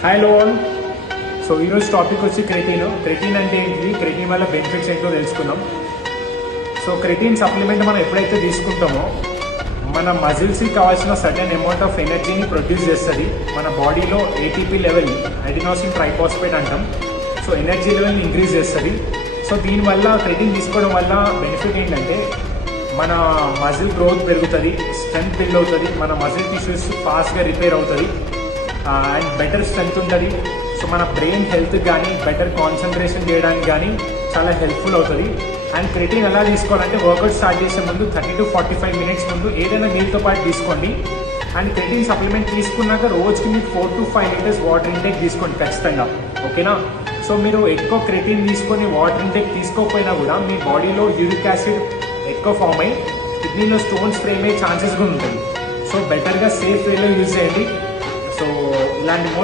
Hi loan. So ఈరోజు topic వచ్చి క్రెటీన్ అంటే ఏంటి, క్రెటీన్ వల్ల బెనిఫిట్స్ ఏంటో తెలుసుకుందాం. సో క్రెటీన్ సప్లిమెంట్ మనం ఎప్పుడైతే తీసుకుంటామో మన మజిల్స్కి కావాల్సిన సర్టెన్ అమౌంట్ ఆఫ్ ఎనర్జీని ప్రొడ్యూస్ చేస్తుంది. మన బాడీలో ఏటీపీ లెవెల్, అడినోసిన్ ట్రైఫాస్ఫేట్ అంటాం. సో ఎనర్జీ లెవెల్ని ఇంక్రీజ్ చేస్తుంది. సో దీనివల్ల క్రెటీన్ తీసుకోవడం వల్ల బెనిఫిట్ ఏంటంటే మన మజిల్ గ్రోత్ పెరుగుతుంది, స్ట్రెంగ్త్ బిల్డ్ అవుతుంది, మన మజిల్ టిష్యూస్ ఫాస్ట్గా రిపేర్ అవుతుంది అండ్ బెటర్ స్ట్రెంగ్త్ ఉంటుంది. సో మన బ్రెయిన్ హెల్త్ కానీ బెటర్ కాన్సన్ట్రేషన్ చేయడానికి కానీ చాలా హెల్ప్ఫుల్ అవుతుంది. అండ్ క్రెటీన్ ఎలా తీసుకోవాలంటే వర్కౌట్ స్టార్ట్ చేసే ముందు 30 to 45 minutes ముందు ఏదైనా మీల్తో పాటు తీసుకోండి. అండ్ క్రెటీన్ సప్లిమెంట్ తీసుకున్నాక రోజుకి మీరు 4 to 5 liters వాటర్ ఇంటేక్ తీసుకోండి ఖచ్చితంగా, ఓకేనా. సో మీరు ఎక్కువ క్రెటీన్ తీసుకొని వాటర్ ఇంటేక్ తీసుకోకపోయినా కూడా మీ బాడీలో యూరిక్ యాసిడ్ ఎక్కువ ఫామ్ అయ్యి కిడ్నీలో స్టోన్స్ ఫ్రేమ్ అయ్యే ఛాన్సెస్ కూడా ఉంటుంది. సో బెటర్గా సేఫ్ వేలో యూజ్ చేయండి. సో ఇలాంటి